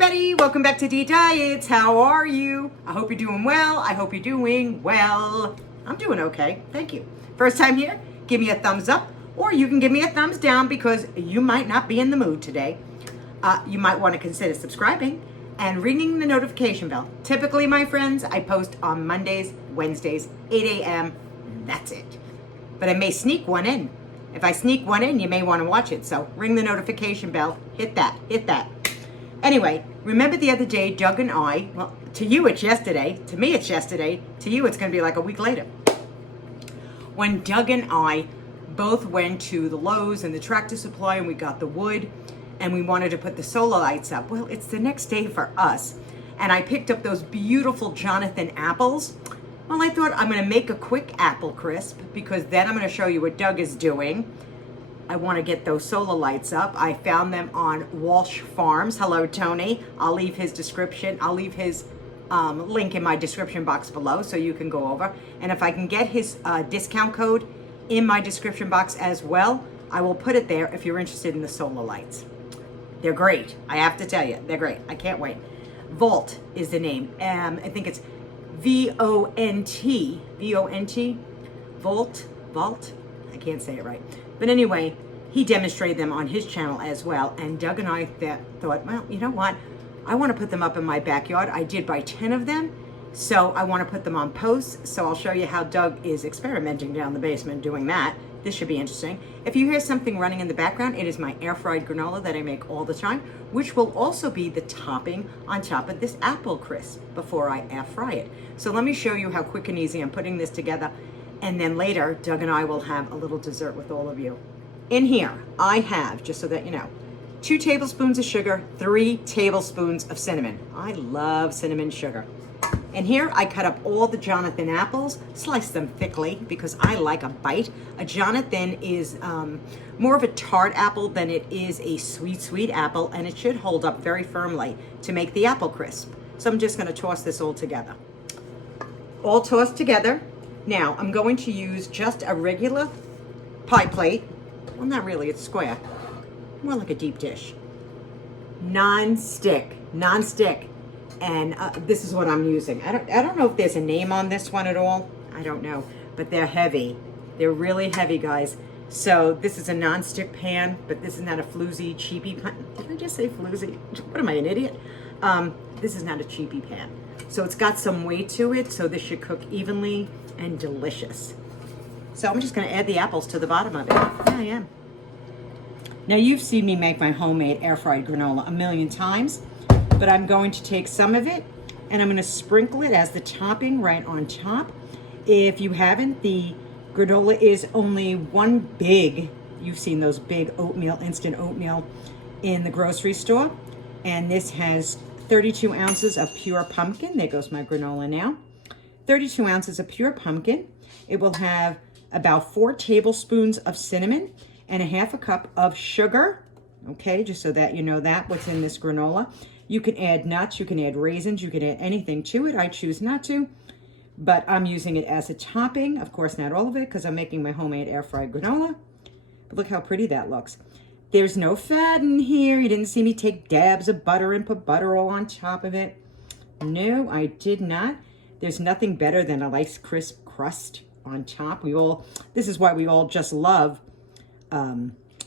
everybody, welcome back to D Diets. How are you? I hope you're doing well. I hope you're doing well. I'm doing okay, thank you. First time here, give me a thumbs up, or you can give me a thumbs down because you might not be in the mood today. You might want to consider subscribing and ringing the notification bell. Typically, my friends, I post on Mondays, Wednesdays, 8 a.m. That's it. But I may sneak one in. If I sneak one in, you may want to watch it. So ring the notification bell, hit that. Anyway, remember the other day, Doug and I, well, to you it's yesterday, to me it's yesterday, to you it's going to be like a week later. When Doug and I both went to the Lowe's and the Tractor Supply and we got the wood and we wanted to put the solar lights up. Well, it's the next day for us. And I picked up those beautiful Jonathan apples. Well, I thought I'm going to make a quick apple crisp because then I'm going to show you what Doug is doing. I want to get those solar lights up. I found them on Walsh Farms. Hello, Tony. I'll leave his description. I'll leave his link in my description box below so you can go over. And if I can get his discount code in my description box as well, I will put it there if you're interested in the solar lights. They're great. I have to tell you, they're great. I can't wait. VONT is the name. I think it's VONT. VONT? Vault? I can't say it right. But anyway, he demonstrated them on his channel as well. And Doug and I thought, well, you know what? I want to put them up in my backyard. I did buy 10 of them. So I want to put them on posts. So I'll show you how Doug is experimenting down the basement doing that. This should be interesting. If you hear something running in the background, it is my air fried granola that I make all the time, which will also be the topping on top of this apple crisp before I air fry it. So let me show you how quick and easy I'm putting this together. And then later, Doug and I will have a little dessert with all of you. In here, I have, just so that you know, 2 tablespoons of sugar, 3 tablespoons of cinnamon. I love cinnamon sugar. And here I cut up all the Jonathan apples, slice them thickly because I like a bite. A Jonathan is more of a tart apple than it is a sweet apple, and it should hold up very firmly to make the apple crisp. So I'm just gonna toss this all together. All tossed together. Now I'm going to use just a regular pie plate. Well, not really, it's square. More like a deep dish. Non-stick. And this is what I'm using. I don't know if there's a name on this one at all. I don't know, but they're heavy. They're really heavy, guys. So this is a non-stick pan, but this is not a floozy, cheapy pan. Did I just say floozy? What am I, an idiot? This is not a cheapy pan. So it's got some weight to it, so this should cook evenly and delicious. So I'm just gonna add the apples to the bottom of it. Yeah, I am. Now you've seen me make my homemade air fried granola a million times, but I'm going to take some of it and I'm gonna sprinkle it as the topping right on top. If you haven't, the granola is only one big, you've seen those big oatmeal, instant oatmeal in the grocery store. And this has 32 ounces of pure pumpkin. There goes my granola now. 32 ounces of pure pumpkin. It will have about 4 tablespoons of cinnamon and a half a cup of sugar. Okay, just so that you know that, what's in this granola. You can add nuts, you can add raisins, you can add anything to it. I choose not to, but I'm using it as a topping. Of course, not all of it, because I'm making my homemade air fried granola. But look how pretty that looks. There's no fat in here. You didn't see me take dabs of butter and put butter all on top of it. No, I did not. There's nothing better than a nice crisp crust on top. This is why we all just love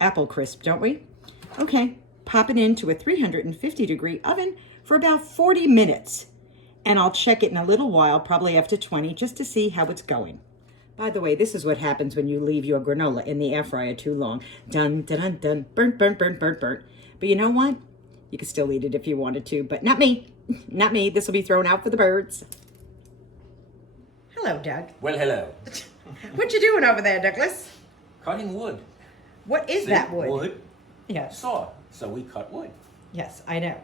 apple crisp, don't we? Okay, pop it into a 350-degree oven for about 40 minutes. And I'll check it in a little while, probably after 20, just to see how it's going. By the way, this is what happens when you leave your granola in the air fryer too long. Dun, dun, dun, dun, burnt. But you know what? You can still eat it if you wanted to, but not me. Not me. This will be thrown out for the birds. Hello, Doug. Well, hello. What you doing over there, Douglas? Cutting wood. What is that wood? Wood. Yes. Saw. So we cut wood. Yes, I know.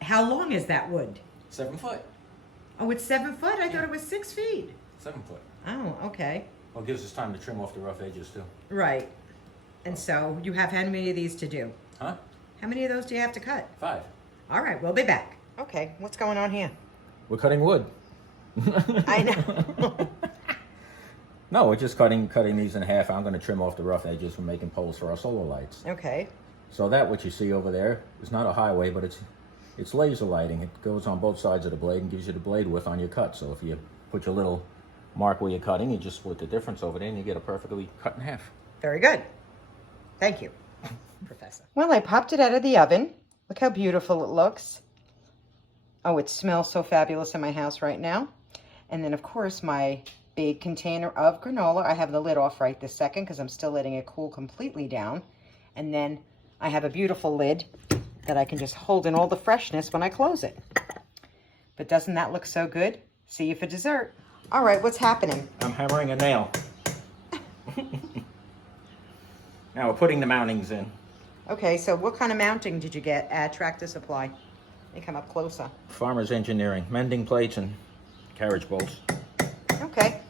How long is that wood? 7 foot. Oh, it's 7 foot? I thought it was 6 feet. 7 foot. Oh, okay. Well, it gives us time to trim off the rough edges too. Right. And so you have how many of these to do? Huh? How many of those do you have to cut? 5. All right, we'll be back. Okay, what's going on here? We're cutting wood. I know. No, we're just cutting these in half. I'm going to trim off the rough edges for making poles for our solar lights. Okay. So that what you see over there is not a highway, but it's It's laser lighting. It goes on both sides of the blade and gives you the blade width on your cut. So if you put your little mark where you're cutting, you just split the difference over there and you get a perfectly cut in half. Very good. Thank you, Professor. Well, I popped it out of the oven. Look how beautiful it looks. Oh, it smells so fabulous in my house right now. And then, of course, my big container of granola. I have the lid off right this second because I'm still letting it cool completely down. And then I have a beautiful lid that I can just hold in all the freshness when I close it. But doesn't that look so good? See you for dessert. All right, what's happening? I'm hammering a nail. Now we're putting the mountings in. Okay, so what kind of mounting did you get at Tractor Supply? Let me come up closer. Farmers Engineering, mending plates and carriage bolts. Okay.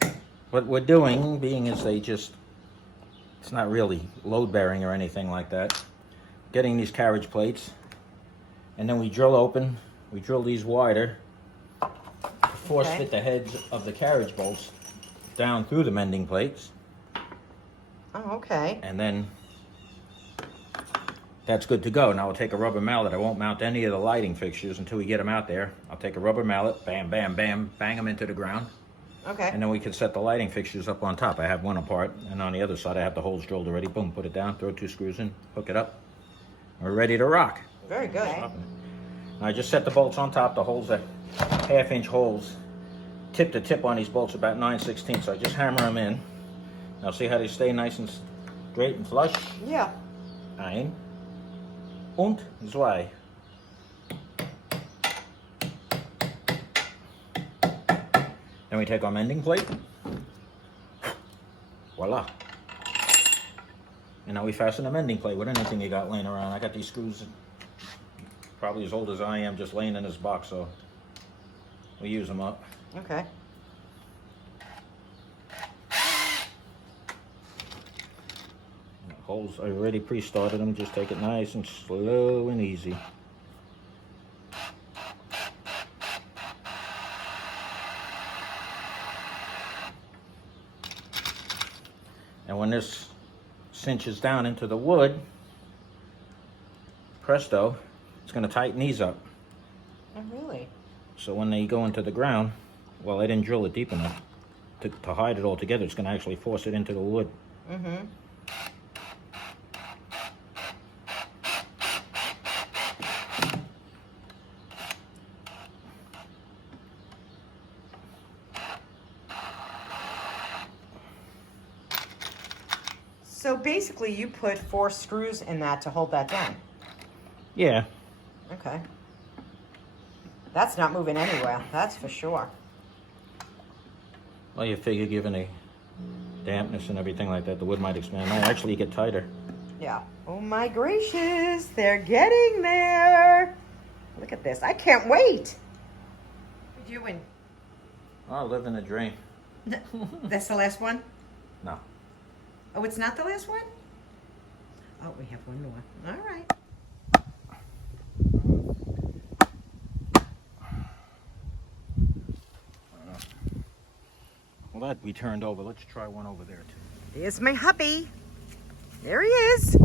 What we're doing, being is it's not really load bearing or anything like that. Getting these carriage plates, and then we drill these wider, force fit the heads of the carriage bolts down through the mending plates. Oh, okay. And then that's good to go. Now I'll take a rubber mallet. I won't mount any of the lighting fixtures until we get them out there. I'll take a rubber mallet, bam, bam, bam, bang them into the ground. Okay. And then we can set the lighting fixtures up on top. I have one apart, and on the other side I have the holes drilled already. Boom, put it down, throw 2 screws in, hook it up. We're ready to rock. Very good. Now I just set the bolts on top. The holes are 1/2-inch holes. Tip to tip on these bolts about 9/16, so I just hammer them in. Now see how they stay nice and straight and flush? Yeah. Ein und zwei. Then we take our mending plate. Voila. And now we fasten a mending plate with anything you got laying around. I got these screws probably as old as I am, just laying in this box, so we use them up. Okay. Holes, I already pre-started them. Just take it nice and slow and easy. And when this cinches down into the wood, presto, it's going to tighten these up. Oh, really? So when they go into the ground, well, I didn't drill it deep enough to hide it all together. It's going to actually force it into the wood. Mm-hmm. So basically you put 4 screws in that to hold that down. Yeah. Okay. That's not moving anywhere, that's for sure. Well, you figure given the dampness and everything like that, the wood might expand. Might actually get tighter. Yeah. Oh my gracious, they're getting there. Look at this, I can't wait. What are you doing? Oh, living a dream. That's the last one? No. Oh, it's not the last one? Oh, we have one more. All right. Well, that we turned over. Let's try one over there, too. There's my hubby. There he is.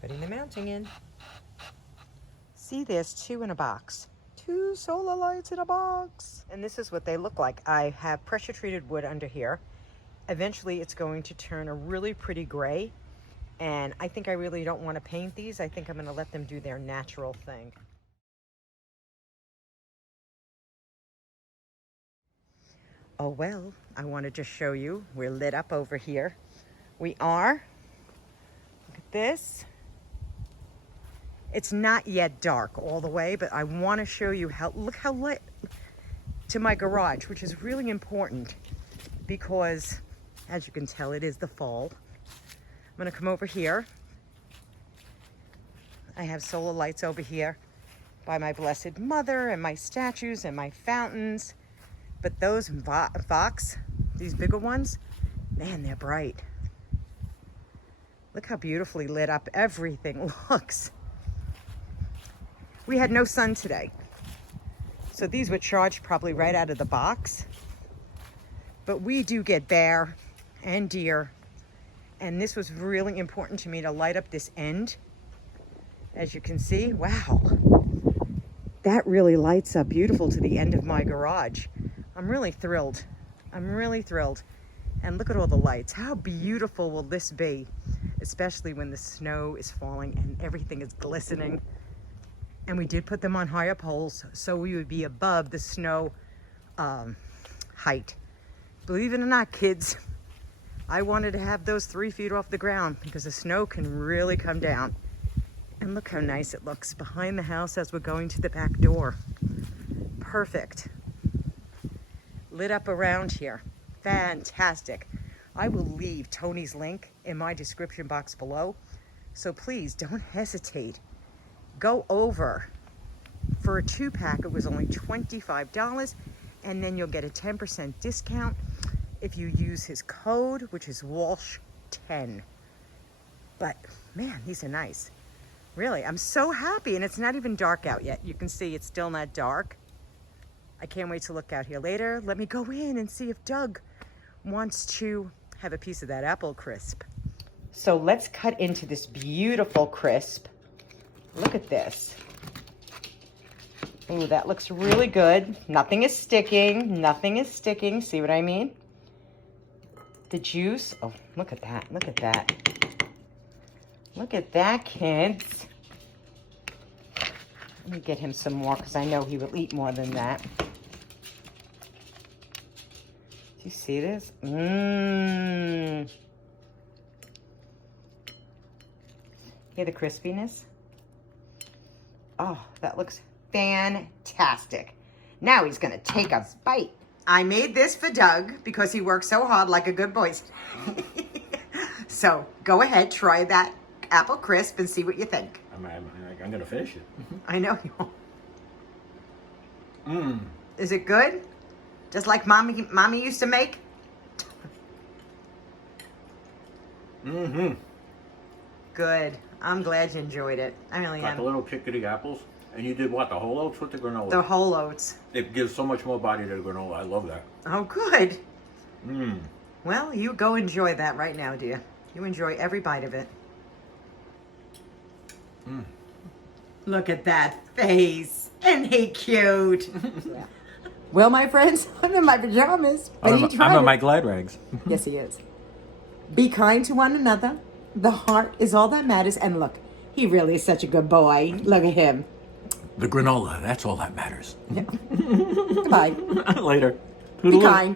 Putting the mounting in. See, there's 2 in a box. 2 solar lights in a box. And this is what they look like. I have pressure treated wood under here. Eventually it's going to turn a really pretty gray. And I think I really don't want to paint these. I think I'm going to let them do their natural thing. Oh well, I wanted to show you. We're lit up over here. We are. Look at this. It's not yet dark all the way, but I want to show you how, look how lit to my garage, which is really important because, as you can tell, it is the fall. I'm going to come over here. I have solar lights over here by my Blessed Mother and my statues and my fountains. But those Vox, these bigger ones, man, they're bright. Look how beautifully lit up everything looks. We had no sun today. So these were charged probably right out of the box. But we do get bear and deer. And this was really important to me to light up this end. As you can see, wow. That really lights up beautiful to the end of my garage. I'm really thrilled. I'm really thrilled. And look at all the lights. How beautiful will this be? Especially when the snow is falling and everything is glistening. And we did put them on higher poles so we would be above the snow height. Believe it or not, kids, I wanted to have those 3 feet off the ground because the snow can really come down. And look how nice it looks behind the house as we're going to the back door. Perfect. Lit up around here. Fantastic. I will leave Tony's link in my description box below. So please don't hesitate. Go over. For a 2-pack, it was only $25, and then you'll get a 10% discount if you use his code, which is Walsh10. But man, these are nice. Really, I'm so happy, and it's not even dark out yet. You can see it's still not dark. I can't wait to look out here later. Let me go in and see if Doug wants to have a piece of that apple crisp. So let's cut into this beautiful crisp. Look at this. Ooh, that looks really good. Nothing is sticking. Nothing is sticking. See what I mean? The juice. Oh, look at that. Look at that. Look at that, kids. Let me get him some more because I know he will eat more than that. Do you see this? Mmm. Hear the crispiness? Oh, that looks fantastic. Now he's gonna take a bite. I made this for Doug because he works so hard like a good boy. So go ahead, try that apple crisp and see what you think. I'm gonna finish it. I know you will. Mmm. Is it good? Just like mommy used to make? Mm-hmm. Good. I'm glad you enjoyed it. I really Got am. the little chickadee apples. And you did what? The whole oats with the granola? The whole oats. It gives so much more body to the granola. I love that. Oh, good. Mmm. Well, you go enjoy that right now, dear. You enjoy every bite of it. Mm. Look at that face. Isn't he cute? Well, my friends, I'm in my pajamas. But I'm in my glad rags. Yes, he is. Be kind to one another. The heart is all that matters. And look, he really is such a good boy. Look at him. The granola, that's all that matters. Goodbye. Later. Be kind.